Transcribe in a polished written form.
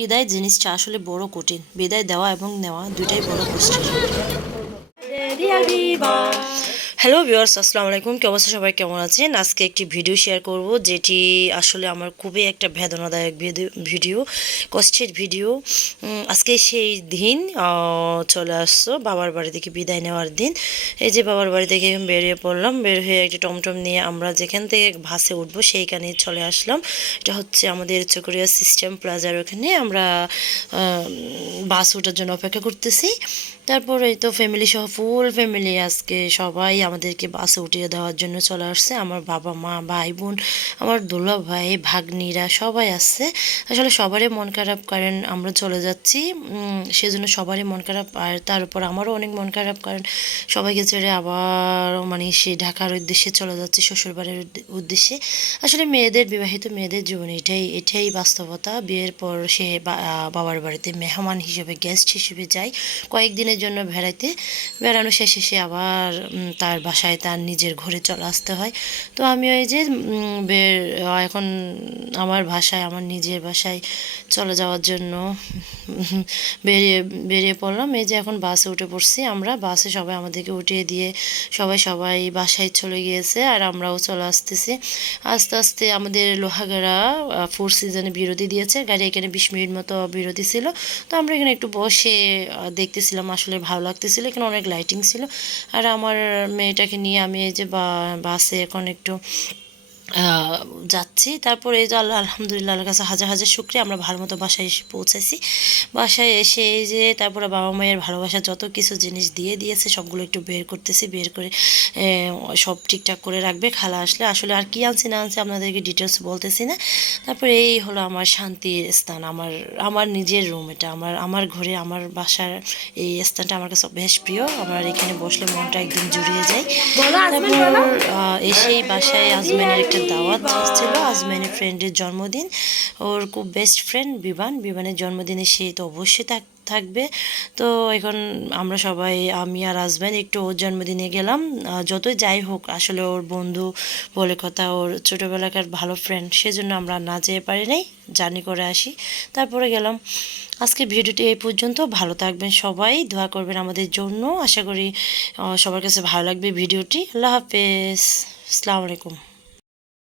বিদায় জিনিসটা আসলে বড় কঠিন। বিদায় দেওয়া এবং নেওয়া দুইটাই বড় কষ্টের। হ্যালো ভিউয়ার্স, আসসালামু আলাইকুম। কি অবস্থা, সবাই কেমন আছেন? আজকে একটি ভিডিও শেয়ার করব যেটি আসলে আমার খুবই একটা বেদনাদায়ক ভিডিও, কষ্টের ভিডিও। আজকে সেই দিন চলে আসছো বাবার বাড়ি থেকে বিদায় নেওয়ার দিন। এই যে বাবার বাড়ি থেকে বেরিয়ে পড়লাম, বের হয়ে একটি টমটম নিয়ে আমরা যেখান থেকে বাসে উঠবো সেইখানে চলে আসলাম। এটা হচ্ছে আমাদের চকরিয়া সিস্টেম প্লাজার, ওখানে আমরা বাস ওঠার জন্য অপেক্ষা করতেছি। তারপরে তো ফ্যামিলি সহ ফুল ফ্যামিলি আজকে সবাই আমাদেরকে বাসে উঠিয়ে দেওয়ার জন্য চলে আসছে। আমার বাবা মা ভাই বোন, আমার দুলা ভাই ভাগ্নিরা সবাই আসছে। আসলে সবারই মন খারাপ, কারণ আমরা চলে যাচ্ছি, সেজন্য সবারই মন খারাপ। আর তার উপর আমারও অনেক মন খারাপ, কারণ সবাইকে ছেড়ে আবার মানে সে ঢাকার উদ্দেশ্যে চলে যাচ্ছে, শ্বশুরবাড়ির উদ্দেশ্যে। আসলে মেয়েদের, বিবাহিত মেয়েদের জীবনে এটাই বাস্তবতা। বিয়ের পর সে বাবার বাড়িতে মেহমান হিসেবে, গেস্ট হিসেবে যায় কয়েকদিনের জন্য বেড়ানো শেষে সে আবার তার বাসায়, তার নিজের ঘরে চলে আসতে হয়। তো আমি ওই যে এখন আমার বাসায়, আমার নিজের বাসায় চলে যাওয়ার জন্য বেরিয়ে বেরিয়ে পড়লাম। এই যে এখন বাসে উঠে পড়ছি আমরা। বাসে সবাই আমাদেরকে উঠিয়ে দিয়ে সবাই বাসায় চলে গিয়েছে, আর আমরাও চলে আসতেছি। আস্তে আস্তে আমাদের লোহাগাড়া 4 সিজনে বিরতি দিয়েছে, গাড়ি এখানে 20 মিনিট মতো বিরতি ছিল। তো আমরা এখানে একটু বসে দেখতেছিলাম, আসলে ভালো লাগতেছিল, এখানে অনেক লাইটিং ছিল। আর আমার মেয়েটাকে নিয়ে আমি এই যে বাসে এখন একটু যাচ্ছি। তারপরে এই যে আলহামদুলিল্লাহ, আল্লাহর কাছে হাজার হাজার শুকরিয়া, আমরা ভালো মতো বাসায় এসে পৌঁছেছি। বাসায় এসে এই যে তারপরে বাবা মায়ের ভালোবাসা যত কিছু জিনিস দিয়েছে সবগুলো একটু বের করতেছি, বের করে সব ঠিকঠাক করে রাখবে খালা আসলে। আসলে আর কি আনছি না আনছি আপনাদেরকে ডিটেলস বলতেছি না। তারপরে এই হলো আমার শান্তির স্থান, আমার নিজের রুম। এটা আমার ঘরে, আমার বাসার এই স্থানটা আমার কাছে বেশ প্রিয়। আমার এখানে বসলে মনটা একদম জুড়িয়ে যায়। তারপর এসেই বাসায় আজমাইনের একটা দাওয়াত ছিল, আজমাইনের ফ্রেন্ডের জন্মদিন, ওর খুব বেস্ট ফ্রেন্ড বিবানের জন্মদিনে সে তো অবশ্যই থাকবে। তো এখন আমরা সবাই, আমি আর আজমাইন একটু ওর জন্মদিনে গেলাম। যতই যাই হোক, আসলে ওর বন্ধু বলে কথা, ওর ছোটোবেলাকার ভালো ফ্রেন্ড, সেজন্য আমরা না যেতে পারি নাই, জার্নি করে আসি। তারপরে গেলাম। আজকে ভিডিওটি এই পর্যন্ত। ভালো থাকবেন সবাই, দোয়া করবেন আমাদের জন্য। আশা করি সবার কাছে ভালো লাগবে ভিডিওটি। আল্লাহ হাফেজ, আসসালামু আলাইকুম।